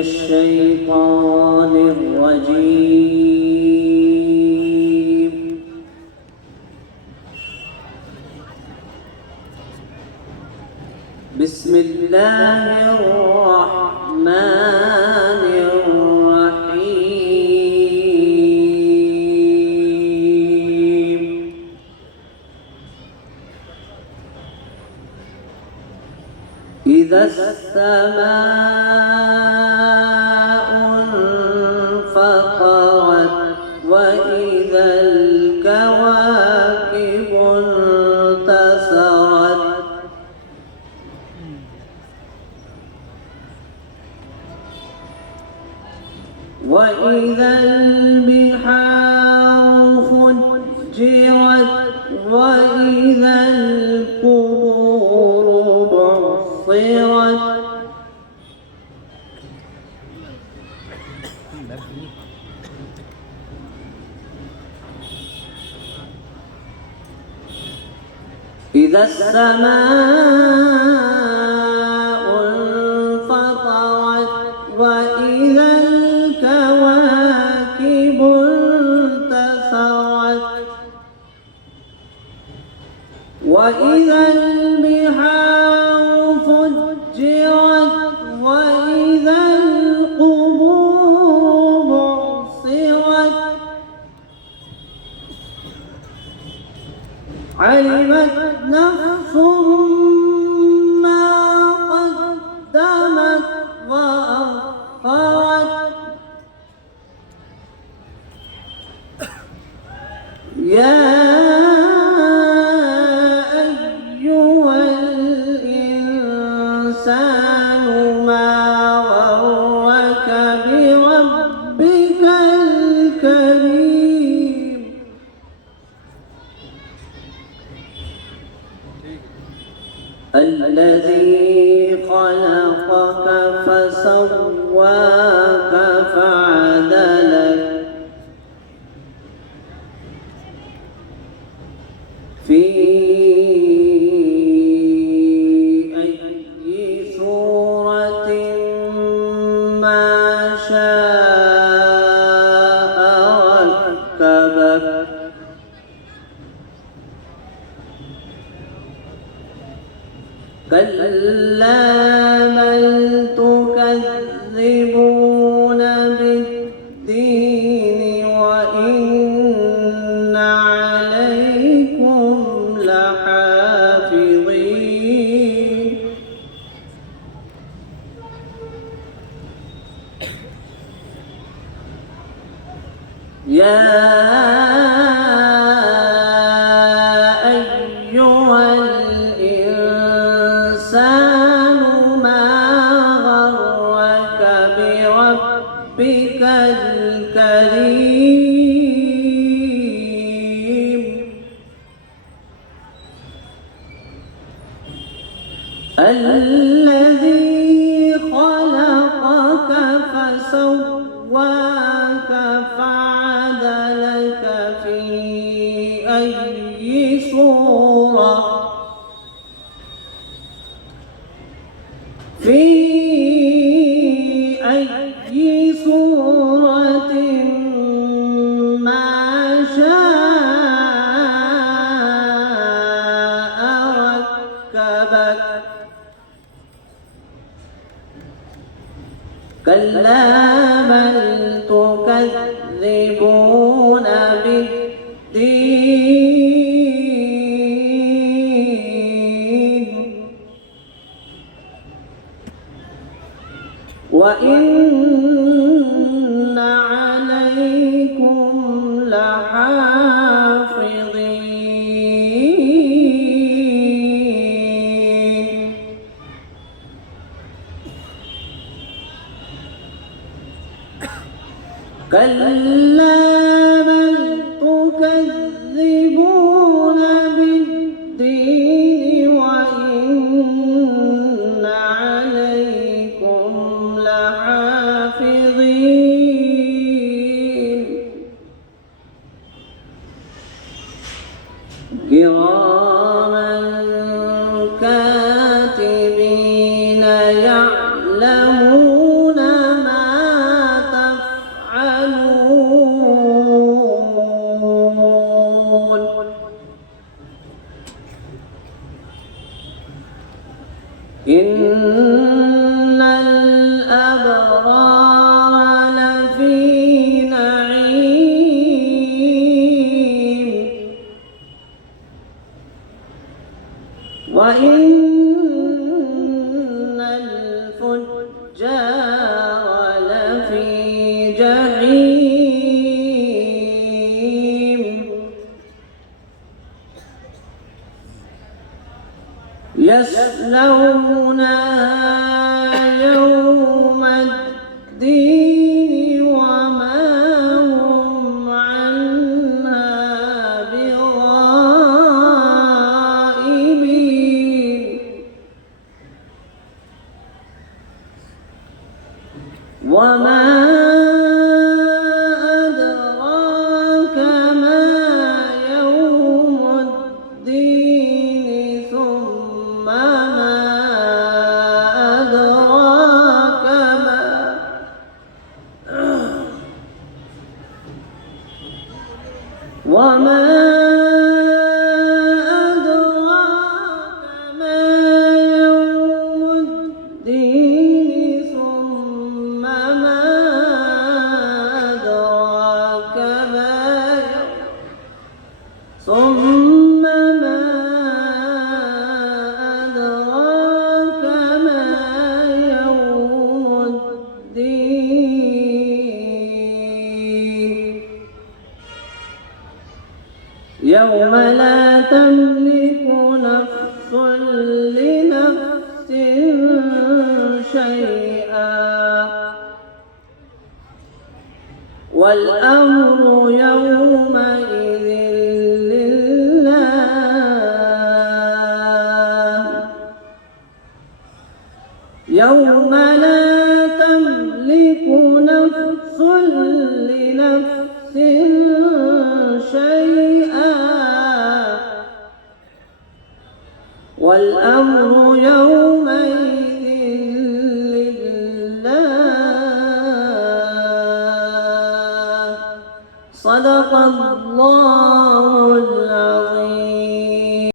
الشيطان الرجيم. بسم الله الرحمن الرحيم. إذا السماء انفطرت وإذا الكواكب انتثرت وإذا البحار فجرت وإذا القبور بعثرت إذا السماء انفطرت وإذا الكواكب انتثرت وإذا البحار فجرت وإذا القبور بعثرت علمت نفس ما قدمت وأخرت يا أيها الإنسان ما غرك بربك الكريم الذي خلقك فسواك فعدلك في أي صورة ما شاء ركبك كلا بل تكذبون بالدين وإن عليكم لحافظين يا أيها الإنسان ما غرك بربك الكريم الذي خلقك فسواك فعدلك في أي صورة ما شاء ركبك كلا بل تكذبون بالدين وإن عليكم لحافظين كلا بل تكذبون بالدين وإن عليكم لحافظين كراما كاتبين يعلمون ما النار لفي جحيم يصلونها يوم الدين وما هم عنها بغائبين وما أدراك ما يوم الدين ثم ما أدراك وما أدراك ما يوم الدين ثم ما أدراك ما يوم الدين يوم لا تملك نفس لنفس شيئا والأمر يومئذ لله يوم لا تملك نفس لنفس